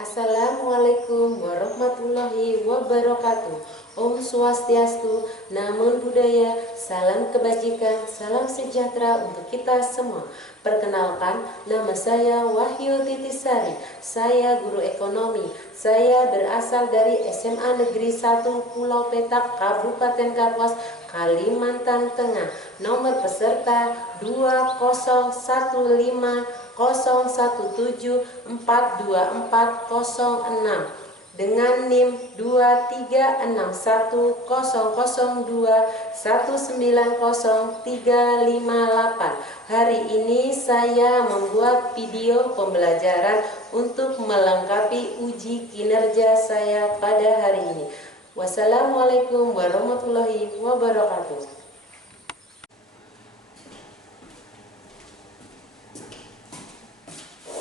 Assalamualaikum warahmatullahi wabarakatuh. Om Swastiastu, Namo Buddhaya, salam kebajikan, salam sejahtera untuk kita semua. Perkenalkan, nama saya Wahyu Titisari. Saya guru ekonomi. Saya berasal dari SMA Negeri 1 Pulau Petak, Kabupaten Kapuas, Kalimantan Tengah. Nomor peserta 2017424006 dengan NIM 2361002190358. Hari ini saya membuat video pembelajaran untuk melengkapi uji kinerja saya pada hari ini. Wassalamualaikum warahmatullahi wabarakatuh.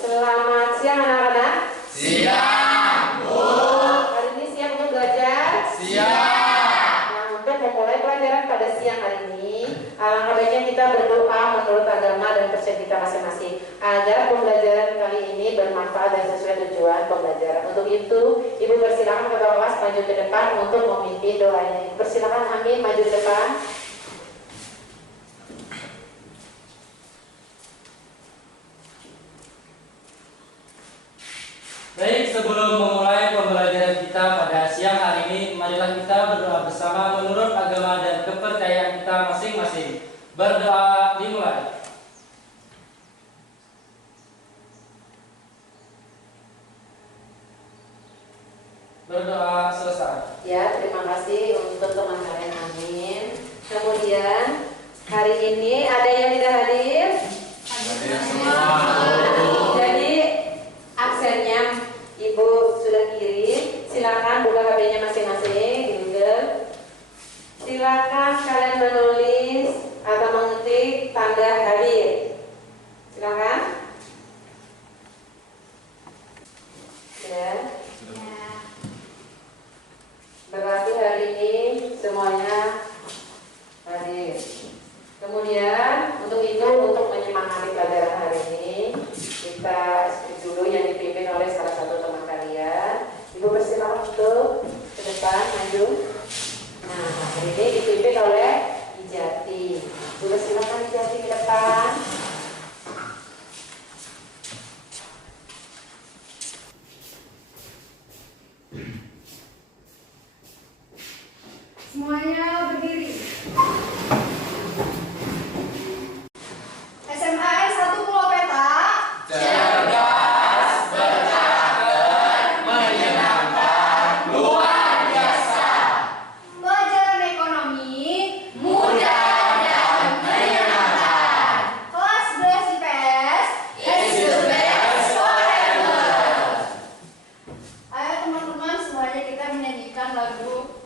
Selamat siang anak-anak. Siang, Bu. Hari ini siang untuk belajar? Siang. Nah, untuk memulai pelajaran pada siang hari ini, alangkah baiknya kita berdoa menurut agama dan percaya kita masing-masing agar pembelajaran kali ini bermanfaat dan sesuai tujuan pembelajaran. Untuk itu, Ibu persilakan ketua kelas maju ke depan untuk memimpin doanya. Persilakan Amin maju ke depan. Baik, sebelum memulai pembelajaran kita pada siang hari ini, marilah kita berdoa bersama menurut agama dan kepercayaan kita masing-masing. Berdoa dimulai. Berdoa selesai. Ya, terima kasih untuk teman kalian. Amin. Kemudian hari ini ada yang tidak hadir? Hadir semua. Jadi absennya Ibu sudah kirim. Silakan buka HP-nya masing-masing di Google. Silakan kalian menulis atau mengetik tanda hadir. Silakan. Ya. Berarti hari ini semuanya hadir. Kemudian untuk itu, untuk menyemangati pelajaran hari ini, kita skip dulu yang dipimpin oleh salah satu teman kalian. Ibu persilakan untuk ke depan maju. Nah, hari ini dipimpin oleh Ijati. Ibu persilakan Ijati ke depan. Semuanya berdiri. SMAN 1 Pulau Petak. Cerdas, berkarakter, menyenangkan, luar biasa. Pelajaran ekonomi. Mudah dan menyenangkan. Kelas 11 IPS. It's the best forever. Ayo teman-teman, semuanya kita menyanyikan lagu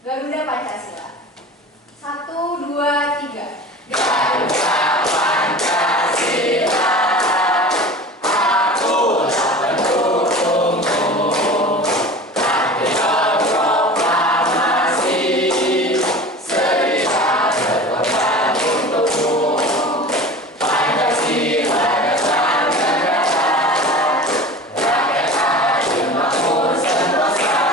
Garuda Pancasila. 1, 2, 3. Garuda Pancasila, akulah pendukungmu. Kartika proklamasi, sedia berkorban untukmu. Pancasila dasar negara, rakyat adil makmur sentosa.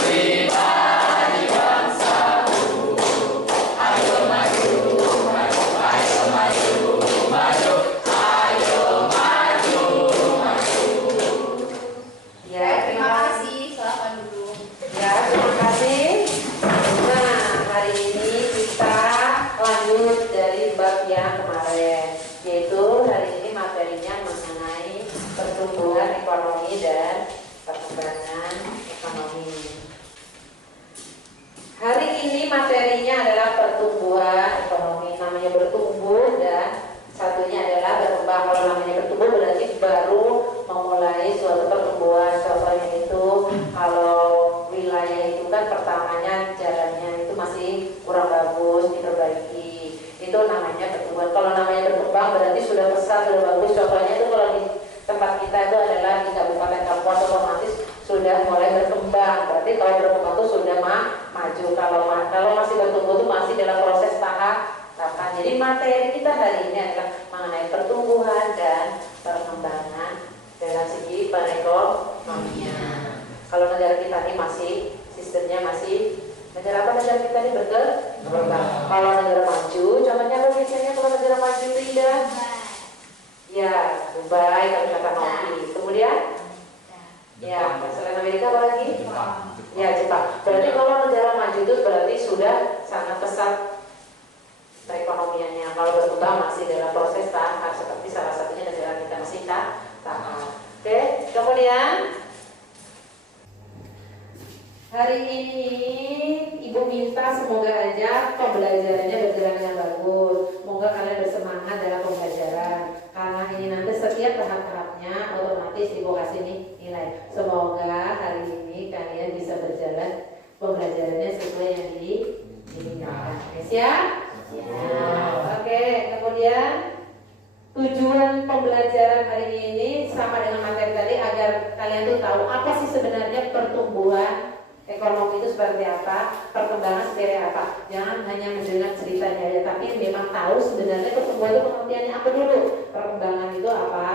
Pribadi bangsaku, ayo maju, maju, ayo maju, maju, ayo maju, maju. Ya, Terima kasih. Silakan duduk. Ya, terima kasih. Nah, hari ini kita lanjut dari bab yang kemarin, yaitu hari ini materinya mengenai pertumbuhan ekonomi dan perkembangan ekonomi. Hari ini materinya adalah pertumbuhan ekonomi. Namanya bertumbuh dan satunya adalah berkembang. Kalau namanya bertumbuh berarti baru memulai suatu pertumbuhan. Contohnya itu kalau wilayah itu kan pertamanya jalannya itu masih kurang bagus, diperbaiki. Itu namanya pertumbuhan. Kalau namanya berkembang berarti sudah besar, sudah bagus. Contohnya itu kalau di tempat kita itu adalah di Kabupaten Kapuas, otomatis sudah mulai berkembang. Berarti kalau berkembang itu sudah maju. Kalau masih bertumbuh itu masih dalam proses tahapan. Jadi materi kita hari ini adalah mengenai pertumbuhan dan perkembangan dalam segi perekonomian. Kalau negara kita ini masih sistemnya masih negara apa negara kita ini berkembang. Kalau negara maju, contohnya apa biasanya kalau negara maju itu Ida? Ya, Dubai kalau kata Novi. Kemudian? Ya, selain Amerika apa lagi? Ya, Jepang. Berarti kalau negara maju itu berarti sudah sangat pesat perekonomiannya. Kalau berkembang masih dalam proses tahap seperti salah satunya negara kita masih tahap. Oke, kemudian hari ini Ibu minta semoga aja pembelajarannya berjalan dengan bagus. Semoga kalian bersemangat dalam pembelajaran. Karena ini nanti setiap tahap-tahapnya otomatis Ibu kasih nih nilai. Semoga hari ini kalian bisa berjalan pembelajarannya sesuai yang diinginkan. Siap? Oke, kemudian tujuan pembelajaran hari ini sama dengan materi tadi agar kalian tuh tahu apa sih sebenarnya pertumbuhan ekonomi itu seperti apa, perkembangan seperti apa. Jangan hanya mendengar ceritanya aja, tapi memang tahu sebenarnya pertumbuhan itu pengertiannya apa dulu, perkembangan itu apa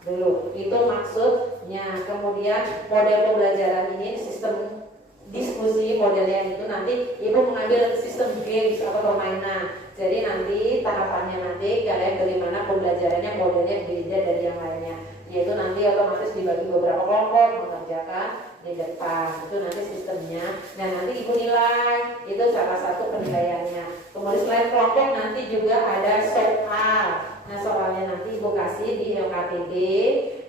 dulu, itu maksudnya. Kemudian model pembelajaran ini sistem diskusi modelnya itu nanti Ibu mengambil sistem games atau permainan. Jadi nanti tahapannya nanti kalian bagaimana pembelajarannya modelnya beda dari yang lainnya, yaitu nanti otomatis dibagi beberapa kelompok mengerjakan di depan, itu nanti sistemnya. Dan nanti Ibu nilai, itu salah satu penilaiannya. Kemudian selain kelompok nanti juga ada soal. Nah soalnya nanti Ibu kasih di LKPD,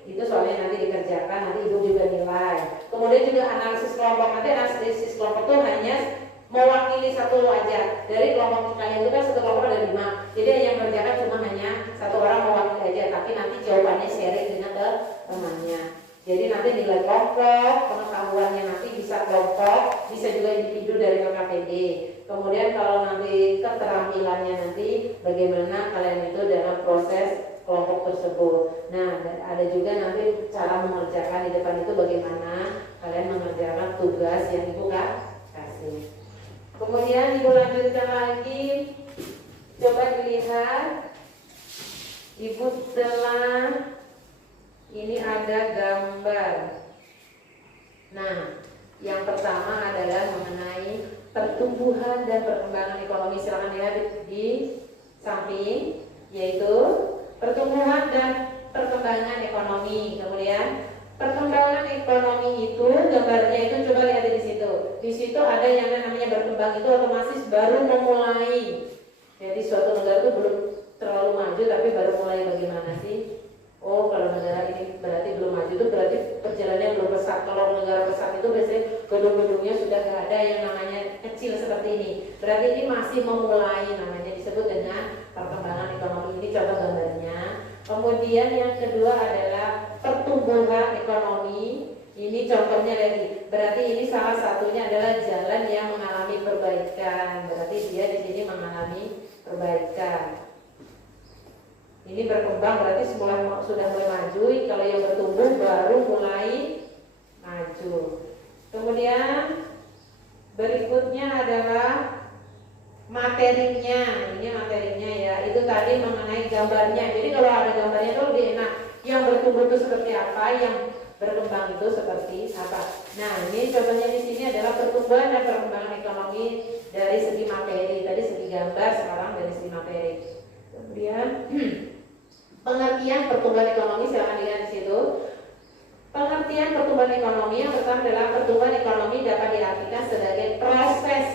itu soalnya nanti dikerjakan, nanti Ibu juga nilai. Kemudian juga analisis kelompok, nanti analisis kelompok itu hanya mewakili satu aja. Dari kelompok kalian itu kan satu kelompok ada 5, jadi yang mengerjakan cuma hanya satu orang mewakili aja, tapi nanti jawabannya sharing dengan temannya. Jadi nanti nilai kelompok, pengetahuannya nanti bisa kelompok, bisa juga individu dari LKPD. Kemudian kalau nanti keterampilannya nanti bagaimana kalian itu dalam proses kelompok tersebut. Nah, ada juga nanti cara mengerjakan di depan itu bagaimana kalian mengerjakan tugas yang Ibu kasih. Kemudian Ibu lanjutkan lagi, coba dilihat, Ibu telah ini ada gambar. Nah, yang pertama adalah mengenai pertumbuhan dan perkembangan ekonomi. Silakan lihat di samping, yaitu pertumbuhan dan perkembangan ekonomi. Kemudian perkembangan ekonomi itu gambarnya itu coba lihat di situ. Di situ ada yang namanya berkembang, itu otomatis baru memulai. Jadi suatu negara itu belum terlalu maju tapi baru mulai bagaimana sih? Oh, kalau negara ini berarti belum maju, itu berarti perjalanannya belum pesat. Kalau negara pesat itu biasanya gedung-gedungnya sudah nggak ada yang namanya kecil seperti ini. Berarti ini masih memulai, namanya disebut dengan perkembangan ekonomi. Ini contoh gambarnya. Kemudian yang kedua adalah pertumbuhan ekonomi. Ini contohnya lagi. Berarti ini salah satunya adalah jalan yang mengalami perbaikan. Berarti dia di sini mengalami perbaikan. Ini berkembang berarti sudah mulai maju. Kalau yang bertumbuh baru mulai maju. Kemudian berikutnya adalah materinya. Ini materinya ya. Itu tadi mengenai gambarnya. Jadi kalau ada gambarnya itu lebih enak. Yang bertumbuh itu seperti apa, yang berkembang itu seperti apa. Nah, ini contohnya di sini adalah pertumbuhan dan perkembangan ekonomi dari segi materi. Tadi segi gambar, sekarang dari segi materi. Kemudian pengertian pertumbuhan ekonomi, silakan lihat di situ. Pengertian pertumbuhan ekonomi yang pertama adalah pertumbuhan ekonomi dapat diartikan sebagai proses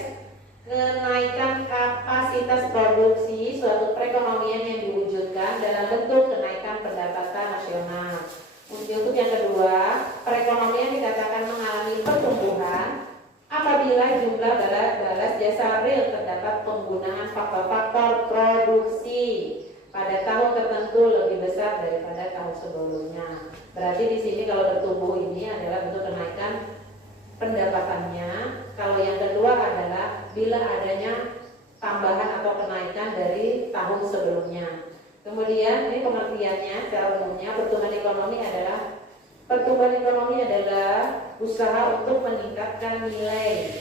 kenaikan kapasitas produksi suatu perekonomian yang diwujudkan dalam bentuk kenaikan pendapatan nasional. Untuk yang kedua, perekonomian dikatakan mengalami pertumbuhan apabila jumlah balas jasa real terdapat penggunaan faktor-faktor produksi pada tahun tertentu lebih besar daripada tahun sebelumnya. Berarti di sini kalau bertumbuh ini adalah bentuk kenaikan pendapatannya. Kalau yang kedua adalah bila adanya tambahan atau kenaikan dari tahun sebelumnya. Kemudian ini pengertiannya secara umumnya pertumbuhan ekonomi adalah usaha untuk meningkatkan nilai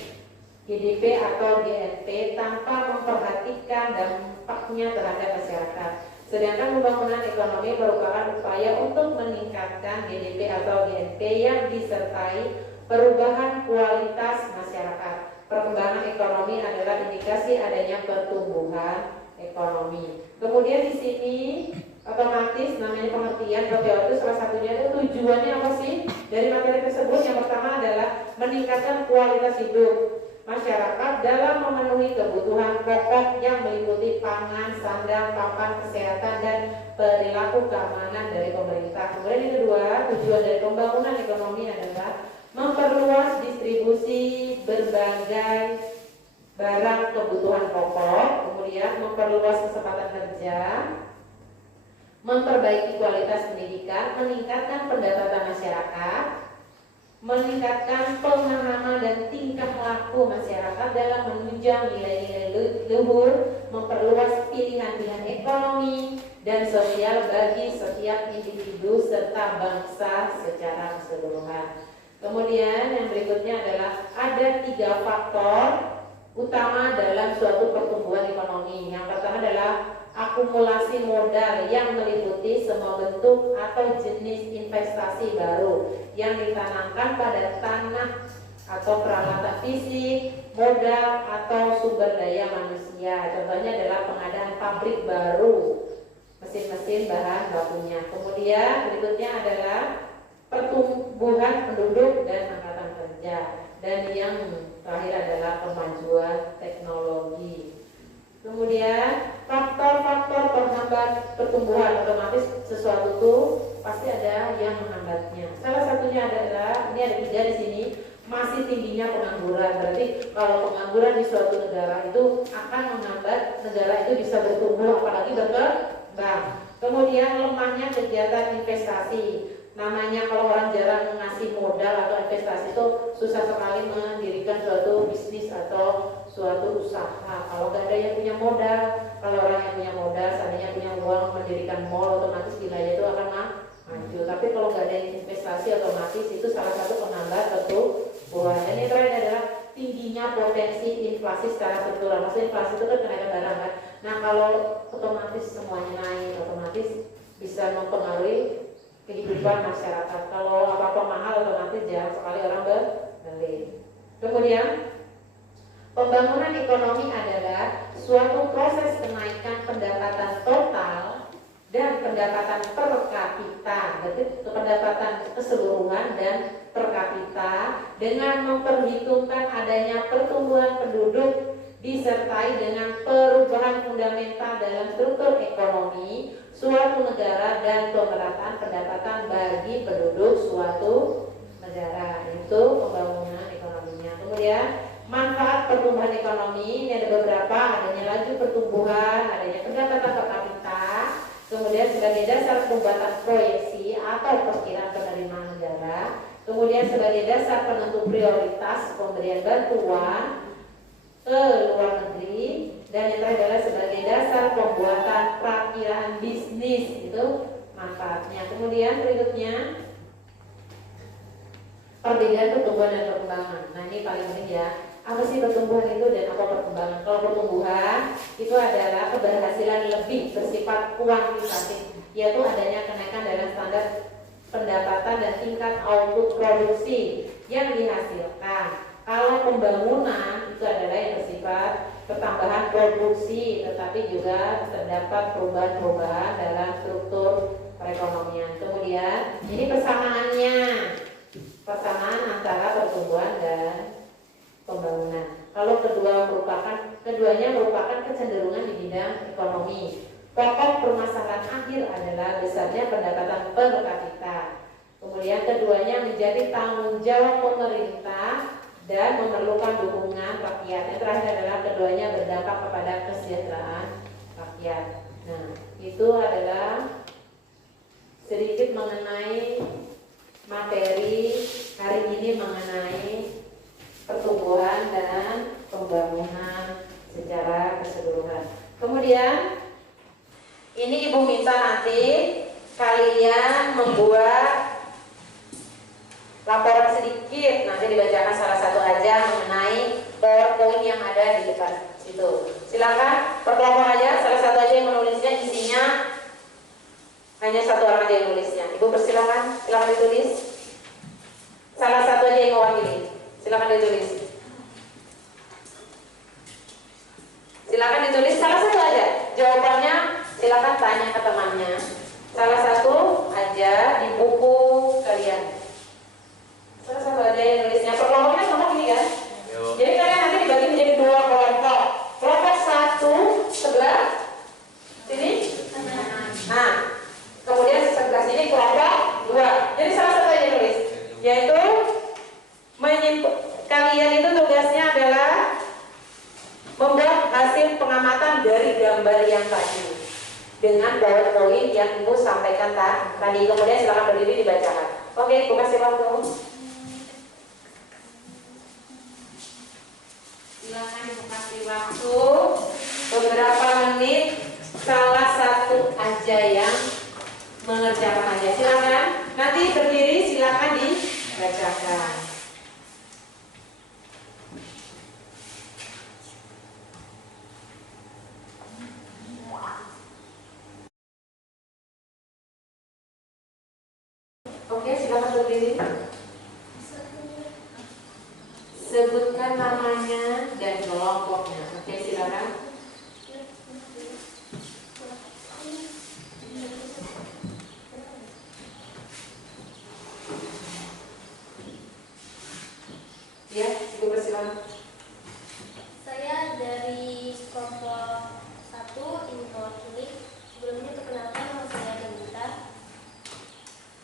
GDP atau GNP tanpa memperhatikan dampaknya terhadap masyarakat. Sedangkan pembangunan ekonomi merupakan upaya untuk meningkatkan GDP atau GNP yang disertai perubahan kualitas masyarakat. Perkembangan ekonomi adalah indikasi adanya pertumbuhan ekonomi. Kemudian di sini otomatis namanya pengertian PPO itu salah satunya itu tujuannya apa sih dari materi tersebut? Yang pertama adalah meningkatkan kualitas hidup masyarakat dalam memenuhi kebutuhan pokok yang meliputi pangan, sandang, papan, kesehatan, dan perilaku keamanan dari pemerintah. Kemudian yang kedua, tujuan dari pembangunan ekonomi adalah memperluas distribusi berbagai barang kebutuhan pokok, kemudian memperluas kesempatan kerja, memperbaiki kualitas pendidikan, meningkatkan pendapatan masyarakat, meningkatkan pemahaman dan tingkah laku masyarakat dalam menunjang nilai-nilai luhur, memperluas pilihan-pilihan ekonomi dan sosial bagi setiap individu serta bangsa secara keseluruhan. Kemudian yang berikutnya adalah ada 3 faktor utama dalam suatu pertumbuhan ekonomi. Yang pertama adalah akumulasi modal yang meliputi semua bentuk atau jenis investasi baru yang ditanamkan pada tanah atau peralatan fisik, modal atau sumber daya manusia. Contohnya adalah pengadaan pabrik baru, mesin-mesin bahan bakunya. Kemudian berikutnya adalah pertumbuhan penduduk dan angkatan kerja, dan yang terakhir adalah kemajuan teknologi. Kemudian faktor-faktor penghambat pertumbuhan, otomatis sesuatu itu pasti ada yang menghambatnya. Salah satunya adalah, ini ada 3 di sini, masih tingginya pengangguran. Berarti kalau pengangguran di suatu negara itu akan menghambat negara itu bisa bertumbuh apalagi berkembang. Kemudian lemahnya kegiatan investasi. Namanya kalau orang jarang ngasih modal atau investasi itu susah sekali mendirikan suatu bisnis atau suatu usaha. Kalau nggak ada yang punya modal, kalau orang yang punya modal, seandainya punya uang mendirikan mall, otomatis wilayah itu akan maju. Tapi kalau nggak ada investasi, otomatis itu salah satu penghambat pertumbuhan. Dan yang terakhir adalah tingginya potensi inflasi secara struktural. Maksudnya inflasi itu kan kenaikan barang kan. Nah kalau otomatis semuanya naik, otomatis bisa mempengaruhi kehidupan masyarakat. Kalau apa-apa mahal, otomatis jarang sekali orang berbeli. Kemudian pembangunan ekonomi adalah suatu proses kenaikan pendapatan total dan pendapatan per kapita, berarti pendapatan keseluruhan dan per kapita, dengan memperhitungkan adanya pertumbuhan penduduk disertai dengan perubahan fundamental dalam struktur ekonomi suatu negara dan pemerataan pendapatan bagi penduduk suatu negara. Itu pembangunan ekonominya. Kemudian manfaat pertumbuhan ekonomi ini ada beberapa, adanya laju pertumbuhan, adanya pendapatan per kapita, kemudian sebagai dasar pembuatan proyeksi atau perkiraan penerimaan negara, kemudian sebagai dasar penentu prioritas pemberian bantuan ke luar negeri, dan yang terakhir adalah sebagai dasar pembuatan perakiraan bisnis. Itu manfaatnya. Kemudian berikutnya perbedaan pertumbuhan dan perkembangan. Nah ini paling penting ya. Apa sih pertumbuhan itu dan apa perkembangan? Kalau pertumbuhan itu adalah keberhasilan lebih bersifat kuantitatif, yaitu adanya kenaikan dalam standar pendapatan dan tingkat output produksi yang dihasilkan. Kalau pembangunan itu adalah yang bersifat pertambahan produksi, tetapi juga terdapat perubahan-perubahan dalam struktur perekonomian. Kemudian ini persamaannya, persamaan antara pertumbuhan dan pembangunan. Kalau keduanya merupakan kecenderungan di bidang ekonomi. Pokok permasalahan akhir adalah besarnya pendapatan per kapita. Kemudian keduanya menjadi tanggung jawab pemerintah dan memerlukan dukungan rakyat. Yang terakhir adalah keduanya berdampak kepada kesejahteraan rakyat. Nah, itu adalah sedikit mengenai materi hari ini mengenai pertumbuhan dan pembangunan secara keseluruhan. Kemudian ini Ibu minta nanti kalian membuat laporan sedikit, nanti dibacakan salah satu aja mengenai PowerPoint yang ada di depan situ. Silakan per kelompok aja, salah satu aja yang menulisnya isinya Hanya satu orang aja yang nulisnya. Ibu persilakan, silakan ditulis. Salah satu aja yang mewakili. Silakan ditulis. Silakan ditulis salah satu aja. Jawabannya silakan tanya ke temannya. Salah satu aja di buku kalian. Salah satu aja yang nulisnya. Perkelompoknya sama gini kan? Jadi kalian nanti dibagi menjadi dua kelompok. Kelompok satu sebelah sini. Nah, kemudian sebelah sini kelompok dua. Jadi salah satu aja yang nulis. Yaitu kalian itu tugasnya adalah membuat hasil pengamatan dari gambar yang tadi dengan PowerPoint yang Ibu sampaikan tadi. Kemudian silakan berdiri dibacakan. Oke, Ibu kasih waktu. Silakan Ibu kasih waktu beberapa menit. Salah satu aja yang mengerjakan aja. Silakan. Nanti berdiri silakan dibacakan. Oke, silakan berdiri. Sebutkan namanya dan kelompoknya. Oke, silakan. Ya, Ibu persilakan. Saya dari kelompok 1 ingin mewakili. Sebelumnya perkenalkan nama saya Nagita.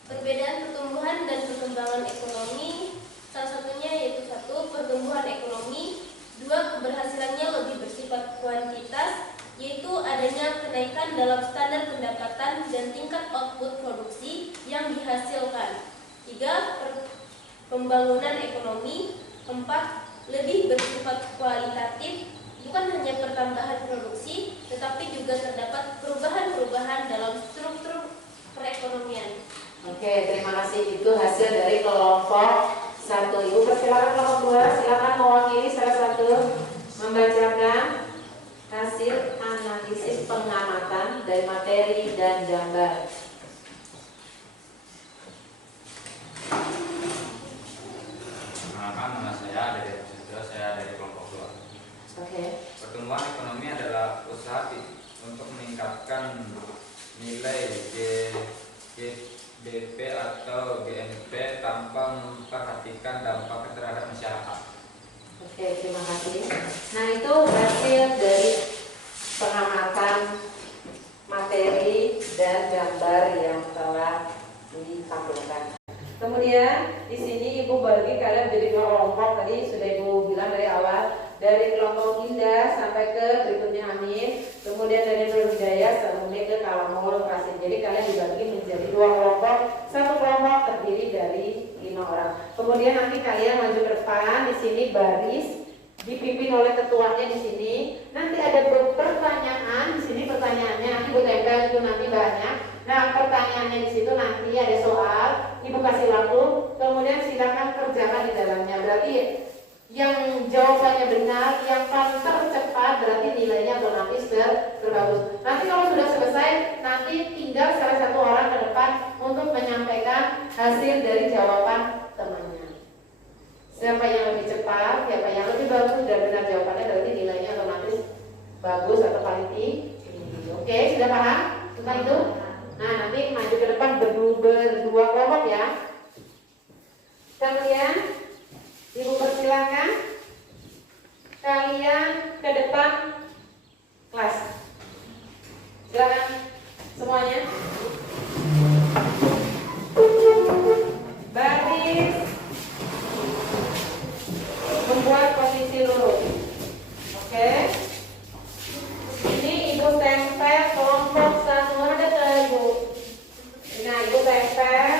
Perbedaan pertumbuhan dan perkembangan ekonomi, salah satunya yaitu 1. Pertumbuhan ekonomi, 2. Keberhasilannya lebih bersifat kuantitas, yaitu adanya kenaikan dalam standar pendapatan dan tingkat output produksi yang dihasilkan. 3. Pembangunan ekonomi. 4. Lebih bersifat kualitatif, bukan hanya pertambahan produksi, tetapi juga terdapat perubahan-perubahan dalam struktur perekonomian. Oke, terima kasih. Itu hasil dari kelompok 1. Ibu persilakan kelompok 2. Silakan mewakili salah satu membacakan hasil analisis pengamatan dari materi dan gambar. Perkenalkan, nama saya dari saya dari kelompok 2. Oke. Pertumbuhan ekonomi adalah usaha untuk meningkatkan nilai GDP atau GNP tanpa memperhatikan dampak terhadap masyarakat. Oke, terima kasih. Nah, itu hasil dari pengamatan materi dan gambar yang telah ditampilkan. Kemudian di sini Ibu bagi kalian jadi dua kelompok. Tadi sudah Ibu bilang dari awal, dari kelompok Indah sampai ke berikutnya Amin, kemudian dari Nur Hidayah sampai ke Kalamul Kasim. Jadi kalian dibagi menjadi dua kelompok. Satu kelompok terdiri dari 5 orang. Kemudian nanti kalian maju ke depan. Di sini baris dipimpin oleh ketuanya di sini. Nanti ada pertanyaan di sini, pertanyaannya nanti Ibu tempel itu nanti banyak. Nah, pertanyaannya di situ nanti ada soal, Ibu kasih waktu, kemudian silakan kerjakan di dalamnya. Berarti yang jawabannya benar, yang paling tercepat berarti nilainya otomatis terbagus. Nanti kalau sudah selesai, nanti tinggal salah satu orang ke depan untuk menyampaikan hasil dari jawaban temannya. Siapa yang lebih cepat, siapa yang lebih bagus dan benar jawabannya berarti nilainya otomatis bagus atau paling tinggi. Oke, sudah paham tentang itu? Nah, nanti maju ke depan berdua kelompok ya. Kemudian Ibu persilakan kalian ke depan kelas. Silakan semuanya. Baris membuat posisi lurus. Oke. Ini Ibu tempel kelompok 1 ada ke Ibu. Nah, Ibu tempel.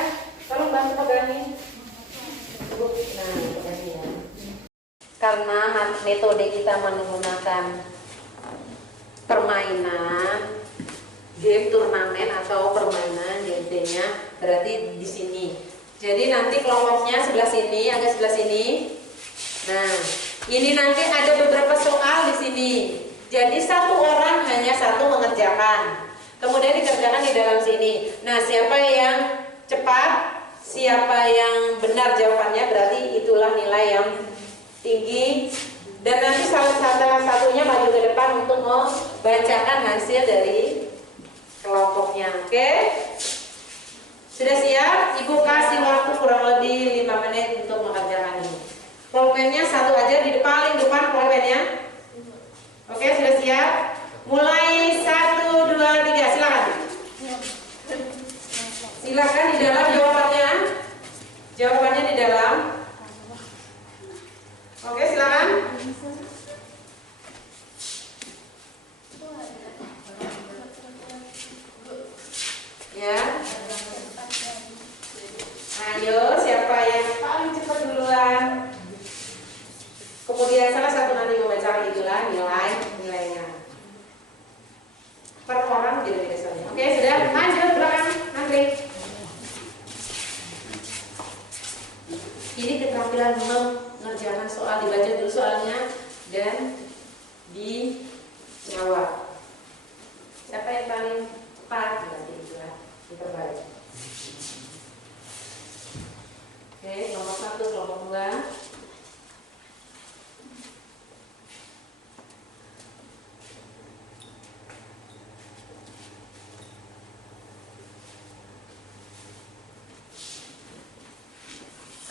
Tolong bantu pegangin. Ibu, nah, pegangin ya. Karena metode kita menggunakan permainan game turnamen atau permainan GT-nya berarti di sini. Jadi nanti kelompoknya sebelah sini, agak sebelah sini. Nah, ini nanti ada beberapa soal di sini. Jadi satu orang hanya satu mengerjakan. Kemudian dikerjakan di dalam sini. Nah, siapa yang cepat, siapa yang benar jawabannya, berarti itulah nilai yang tinggi. Dan nanti salah satunya maju ke depan untuk membacakan hasil dari kelompoknya. Oke? Sudah siap? Ibu kasih waktu kurang lebih 5 menit untuk mengerjakan ini. Pulpennya satu aja di paling depan pulpennya. Oke, sudah siap? Mulai 1, 2, 3, silakan. Silakan di dalam jawabannya. Jawabannya di dalam. Oke, silakan. Ya. Ayo, siapa yang paling cepat duluan? Kemudian salah satu nanti membacakan itulah nilainya. Per orang beda-beda soalnya. Oke, sudah. Lanjut belakang nanti. Ini keterampilan mengerjakan soal, dibaca dulu soalnya dan dijawab. Siapa yang paling cepat nanti itulah yang terbaik. Oke, kelompok 1, kelompok 2.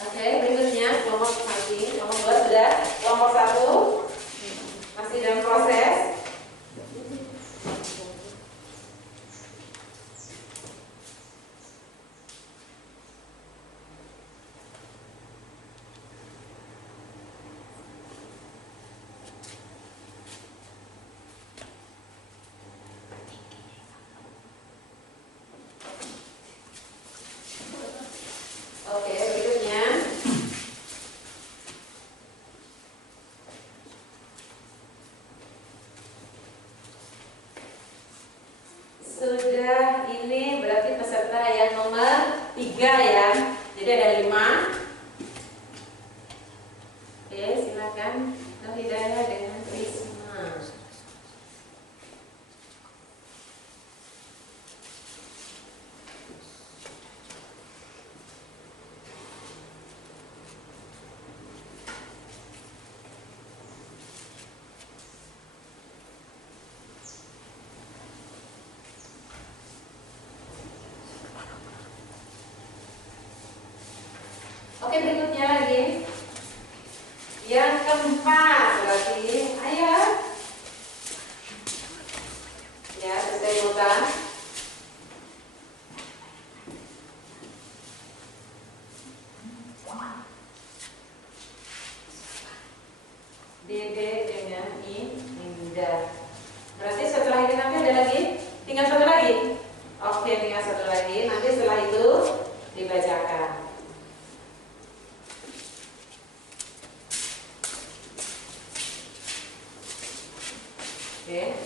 Oke, berikutnya kelompok 1, kelompok 2 sudah. Kelompok 1 masih dalam proses. Oke, berikutnya sudah, ini berarti peserta yang nomor 3 ya. Jadi ada 5. Oke, silakan Nur Hidayah dengan Risma. Oke, berikutnya lagi. Yang keempat berarti, ayo. Ya, selesai mutan. Dede dengan Indah. Berarti setelah ini nanti ada lagi? Tinggal satu lagi? Oke, tinggal satu lagi. Nanti setelah itu dibacakan. Oke.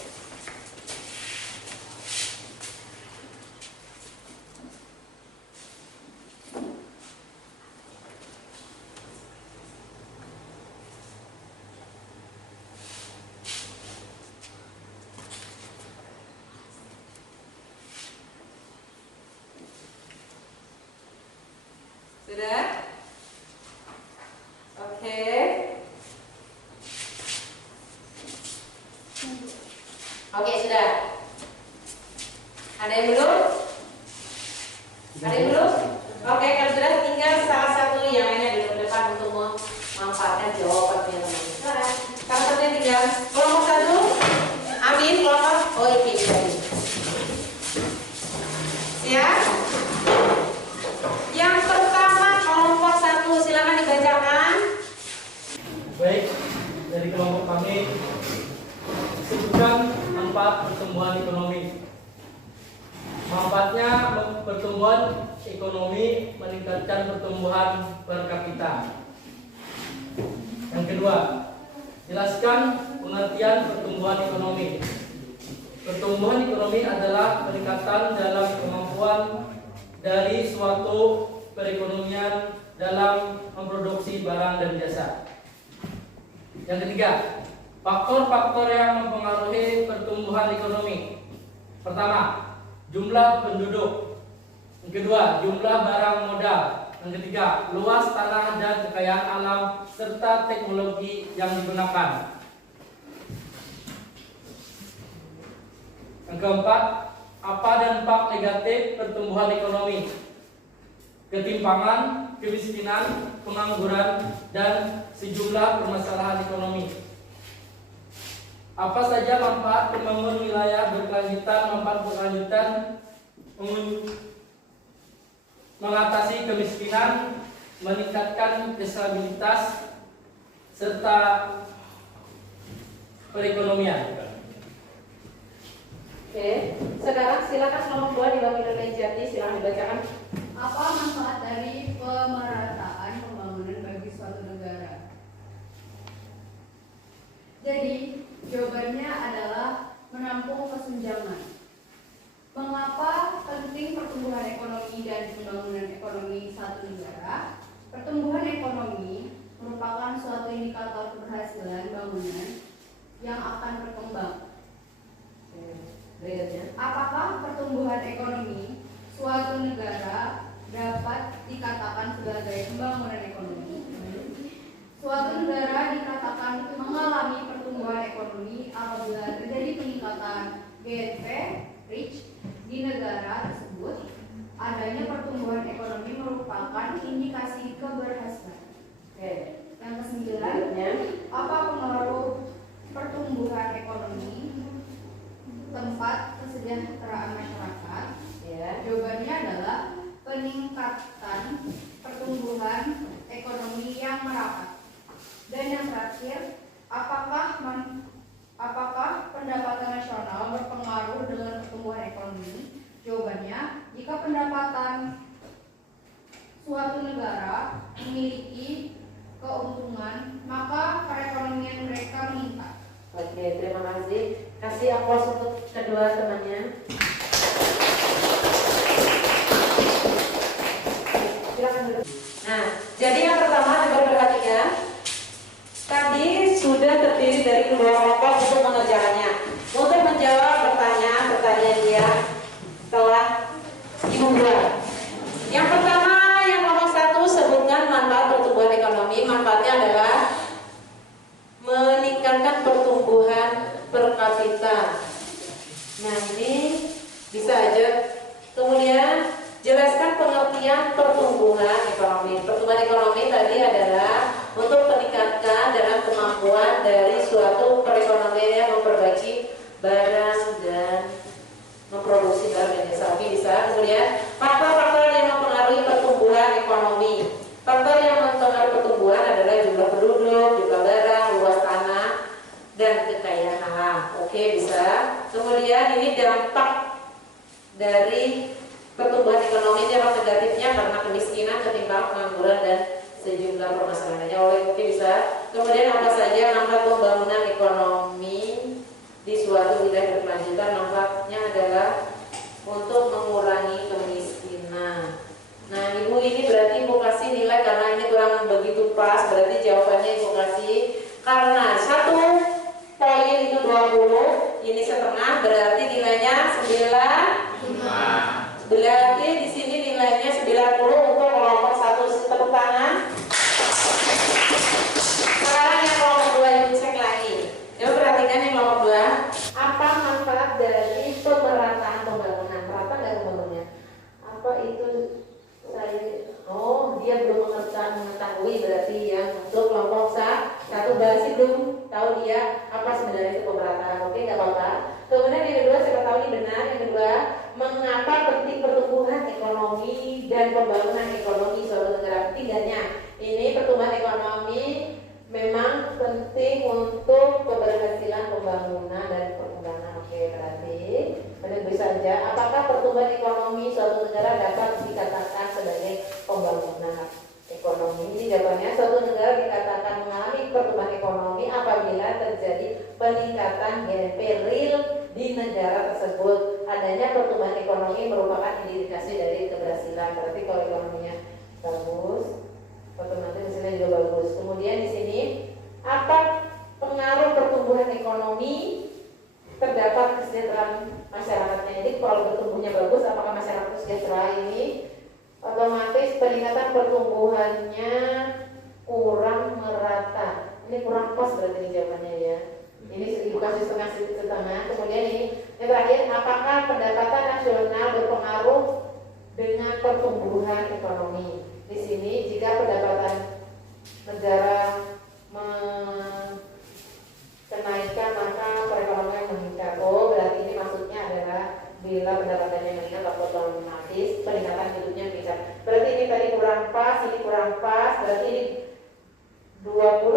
Sudah? Oke. Oke, sudah. Ada yang belum? Ada yang belum? Oke, kalau sudah tinggal salah satu yang lainnya di depan untuk memanfaatkan jawabannya teman-teman. Salah satunya tinggal kelompok 1. Amin, kelompok ini tadi. Siap? Yang pertama kelompok 1, silakan dibacakan. Baik, dari kelompok kami sebutkan manfaat pertumbuhan ekonomi. Manfaatnya pertumbuhan ekonomi meningkatkan pertumbuhan per kapita. Yang kedua, jelaskan pengertian pertumbuhan ekonomi. Pertumbuhan ekonomi adalah peningkatan dalam kemampuan dari suatu perekonomian dalam memproduksi barang dan jasa. Yang ketiga, faktor-faktor yang mempengaruhi pertumbuhan ekonomi. Pertama, jumlah penduduk. Yang kedua, jumlah barang modal. Yang ketiga, luas tanah dan kekayaan alam serta teknologi yang digunakan. Yang keempat, apa dampak negatif pertumbuhan ekonomi? Ketimpangan, kemiskinan, pengangguran, dan sejumlah permasalahan ekonomi. Apa saja manfaat membangun wilayah berkelanjutan, manfaat berkelanjutan, mengatasi kemiskinan, meningkatkan stabilitas, serta perekonomian. Oke, sekarang silakan kelompok 2 diwakili oleh Jati, silakan dibacakan. Apa manfaat dari pemerataan pembangunan bagi suatu negara? Jadi, jawabannya adalah menampung kesenjangan. Mengapa penting pertumbuhan ekonomi dan pembangunan ekonomi satu negara? Pertumbuhan ekonomi merupakan suatu indikator keberhasilan bangunan yang akan berkembang. Apakah pertumbuhan ekonomi suatu negara dapat dikatakan sebagai pembangunan ekonomi? Suatu negara dikatakan mengalami pertumbuhan ekonomi apabila terjadi peningkatan GDP (RIC) di negara tersebut. Adanya pertumbuhan ekonomi merupakan indikasi keberhasilan. Yang kesembilan, apa pengaruh pertumbuhan ekonomi tempat kesejahteraan masyarakat? Jawabannya adalah peningkatan pertumbuhan ekonomi yang merata. Dan yang terakhir, apakah pendapatan nasional berpengaruh dengan pertumbuhan ekonomi? Jawabannya, jika pendapatan suatu negara memiliki keuntungan, maka perekonomian mereka meningkat. Oke, terima kasih. Kasih aplaus untuk kedua temannya. Silakan dulu. Nah, jadi yang pertama coba perhatikan. Tadi sudah terdiri dari kedua kelompok untuk mengerjakannya. Untuk menjawab pertanyaan dia telah Ibu buat. Yang pertama, yang nomor 1, sebutkan manfaat pertumbuhan ekonomi. Manfaatnya adalah meningkatkan pertumbuhan per kapita. Nah, ini bisa aja. Kemudian jelaskan pengertian pertumbuhan ekonomi. Pertumbuhan ekonomi tadi adalah untuk meningkatkan dalam kemampuan dari suatu perekonomian yang memperbaiki barang dan memproduksi barang dan jasa. Oke, bisa. Kemudian faktor-faktor yang mempengaruhi pertumbuhan ekonomi. Faktor yang mempengaruhi pertumbuhan adalah jumlah penduduk, jumlah barang, luas tanah, dan kekayaan alam. Oke, bisa. Kemudian ini dampak dari pertumbuhan ekonomi, dampak negatifnya karena kemiskinan, ketimpangan, pengangguran, dan sejumlah permasalahannya. Oke, bisa. Kemudian apa saja manfaat pembangunan ekonomi di suatu wilayah berkelanjutan? Manfaatnya adalah untuk mengurangi kemiskinan. Nah, Ibu ini berarti Ibu kasih nilai karena ini kurang begitu pas. Berarti jawabannya Ibu kasih karena 1 poin itu 20, ini setengah, berarti nilainya 9. Berarti di sini nilainya 90 untuk kelompok 1. Tepuk tangan. Sekarang yang kelompok 2 Ibu cek lagi. Coba perhatikan yang kelompok 2. Apa manfaat dari pemerataan pembangunan? Merata nggak pembangunannya? Apa itu? Dia belum mengetahui berarti yang untuk kelompok 1 masih belum tahu dia apa sebenarnya itu pemerataan. Oke, nggak apa-apa. Kemudian yang kedua, siapa tahu ini benar. Yang kedua, mengapa penting pertumbuhan ekonomi dan pembangunan ekonomi suatu negara? Ketiganya, ini pertumbuhan ekonomi memang penting untuk keberhasilan pembangunan dan perkembangan. Oke, berarti menurut saja, apakah pertumbuhan ekonomi suatu negara dapat dikatakan sebagai pembangunan ekonomi? Ini jawabannya, suatu negara dikatakan mengalami pertumbuhan ekonomi apabila terjadi peningkatan GDP real di negara tersebut. Adanya pertumbuhan ekonomi merupakan indikasi dari keberhasilan. Berarti kalau ekonominya bagus, otomatis hasilnya juga bagus. Kemudian di sini, apa pengaruh pertumbuhan ekonomi terdapat kesejahteraan masyarakatnya? Jadi kalau bertumbuhnya bagus peningkatan pertumbuhannya kurang merata. Ini kurang pas berarti ini jawabannya ya. Ini ibu kasih setengah. Kemudian ini yang terakhir, apakah pendapatan nasional berpengaruh dengan pertumbuhan ekonomi? Di sini jika pendapatan negara kenaikan maka perekonomian meningkat. Oh, berarti ini maksudnya adalah bila pendapatannya meningkat otomatis peningkatan hidupnya meningkat. Berarti ini tadi kurang pas, ini kurang pas. Berarti ini 20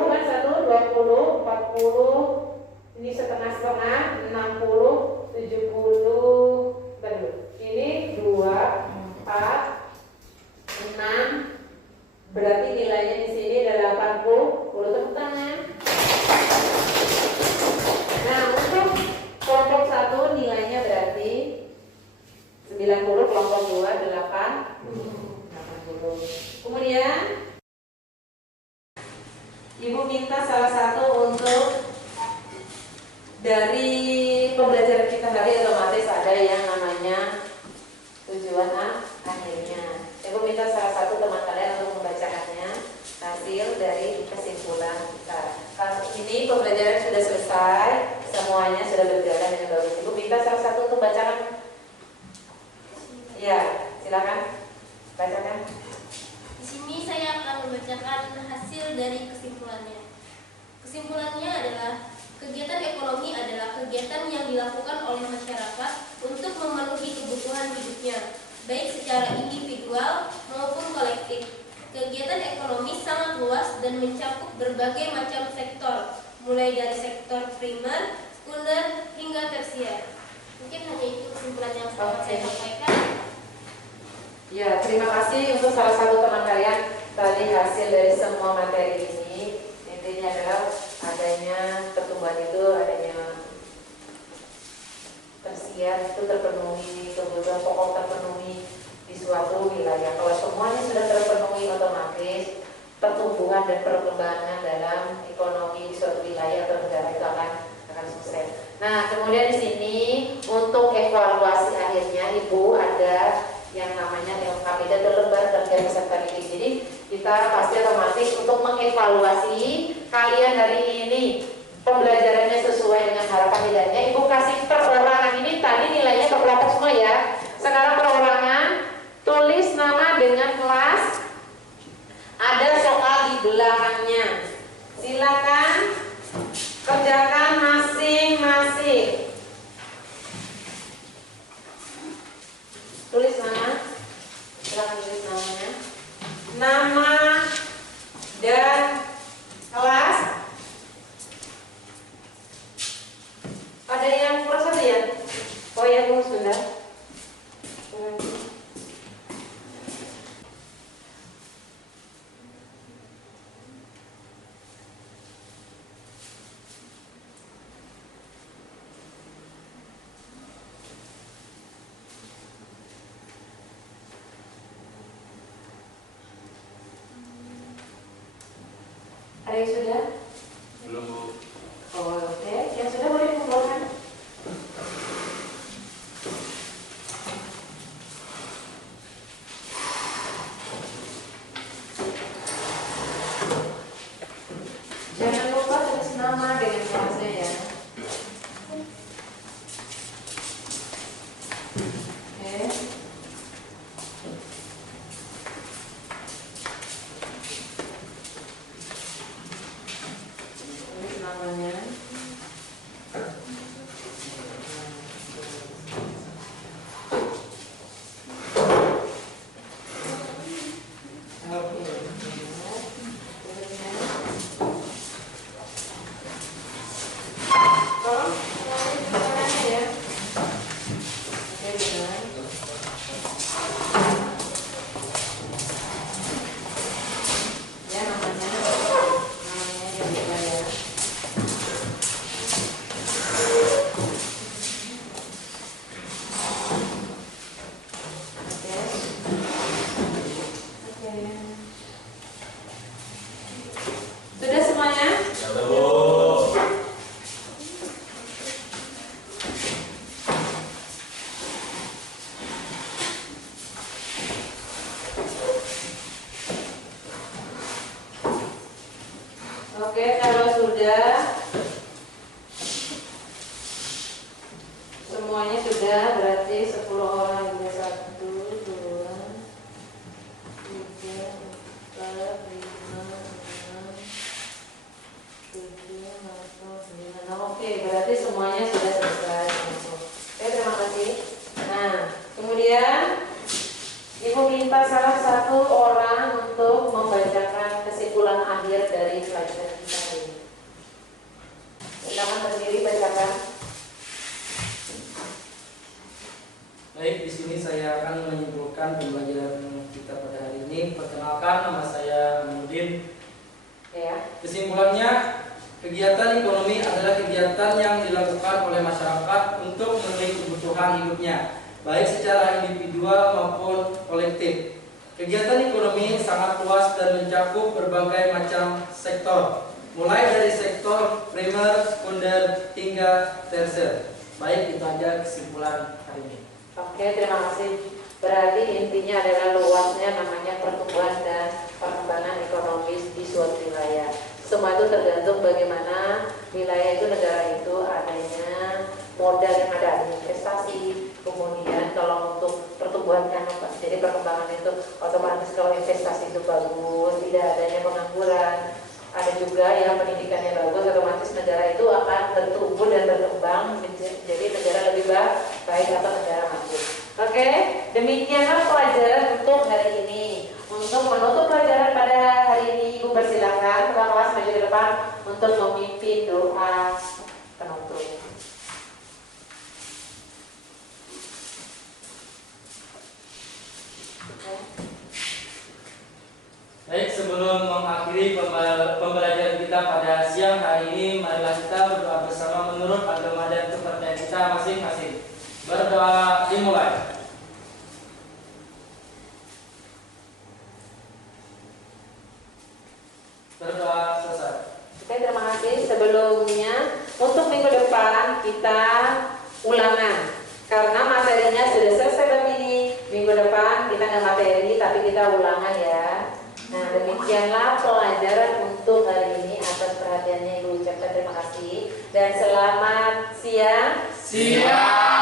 kan 1, 20, 40, ini setengah-setengah, 60, 70, bentar dulu. Ini 2, 4, 6. Berarti nilainya di sini adalah 80. Tepuk tangan. Nah, untuk kelompok 1 nilainya berarti 90, kelompok 2 80. Kemudian Ibu minta salah satu untuk dari pembelajaran kita hari otomatis ada yang namanya tujuan akhirnya. Ibu minta salah satu teman kalian untuk membacakannya hasil dari kesimpulan kita. Kalau ini pembelajaran sudah selesai, semuanya sudah berjalan dengan bagus. Ibu minta salah satu untuk bacakan. Ya, silakan bacakan. Di sini saya akan membacakan hasil dari kesimpulannya. Kesimpulannya adalah kegiatan ekonomi adalah kegiatan yang dilakukan oleh masyarakat untuk memenuhi kebutuhan hidupnya, baik secara individual maupun kolektif. Kegiatan ekonomi sangat luas dan mencakup berbagai macam sektor, mulai dari sektor primer, sekunder, hingga tersier. Mungkin hanya itu kesimpulan yang saya sampaikan. Ya, terima kasih untuk salah satu teman kalian tadi hasil dari semua materi ini. Intinya adalah adanya pertumbuhan itu, adanya tersier itu terpenuhi, kebutuhan pokok terpenuhi di suatu wilayah. Kalau semuanya sudah terpenuhi, otomatis pertumbuhan dan perkembangan dalam ekonomi di suatu wilayah atau negara itu akan sukses. Nah, kemudian di sini untuk evaluasi akhirnya Ibu ada yang namanya LKPD atau lembar kerja peserta didik. Jadi kita pasti otomatis untuk mengevaluasi kalian hari ini pembelajarannya sesuai dengan harapan tidaknya. Ibu kasih perorangan ini tadi nilainya ke kelompok semua ya. Sekarang perorangan, tulis nama dengan kelas. Ada soal di belakangnya. Silakan kerjakan masing-masing. Tulis nama, silakan tulis namanya, nama dan kelas. Ada yang kurang satu ya? Oh ya, tunggu sebentar. Ada yang sudah? Belum, Bu. Oh, oke. Yang sudah boleh dikumpulkan. Jangan lupa tulis nama dengan kelasnya ya. Oke. Tulis namanya. Oke. Oke, kalau sudah semuanya sudah, berarti 10 orang juga 1, 2, 3, 4, 5, 6, 7, 8, 9. Oke, berarti semuanya sudah selesai. Oke, terima kasih. Nah, kemudian Ibu minta salah satu orang untuk membacakan kesimpulan akhir dari pelajaran kita ini. Silakan berdiri bacakan. Baik, di sini saya akan menyimpulkan pembelajaran kita pada hari ini. Perkenalkan, nama saya Mudin. Ya. Kesimpulannya, kegiatan ekonomi adalah kegiatan yang dilakukan oleh masyarakat untuk memenuhi kebutuhan hidupnya, baik secara individual maupun kolektif. Kegiatan ekonomi sangat luas dan mencakup berbagai macam sektor, mulai dari sektor primer, sekunder, hingga tersier. Baik, itu aja kesimpulan hari ini. Oke, terima kasih. Berarti intinya adalah luasnya namanya pertumbuhan dan perkembangan ekonomi di suatu wilayah. Semua itu tergantung bagaimana wilayah itu, negara itu adanya modal yang ada investasi. Kemudian kalau untuk pertumbuhannya jadi perkembangan itu otomatis kalau investasi itu bagus, tidak adanya pengangguran, ada juga yang pendidikannya bagus, otomatis negara itu akan bertumbuh dan berkembang jadi negara lebih baik atau negara maju. Oke, demikianlah pelajaran untuk hari ini. Untuk menutup pelajaran pada hari ini, Ibu persilakan ketua kelas maju ke depan untuk memimpin doa penutup. Baik, sebelum mengakhiri pembelajaran kita pada siang hari ini, marilah kita berdoa bersama menurut agama dan kepercayaan kita masing-masing. Berdoa dimulai. Berdoa selesai. Oke, terima kasih. Sebelumnya, untuk minggu depan kita ulangan. Karena materinya sudah selesai begini. Minggu depan kita nggak materi, tapi kita ulangan ya. Nah, demikianlah pelajaran untuk hari ini. Atas perhatiannya Ibu ucapkan terima kasih dan selamat siang. Siang.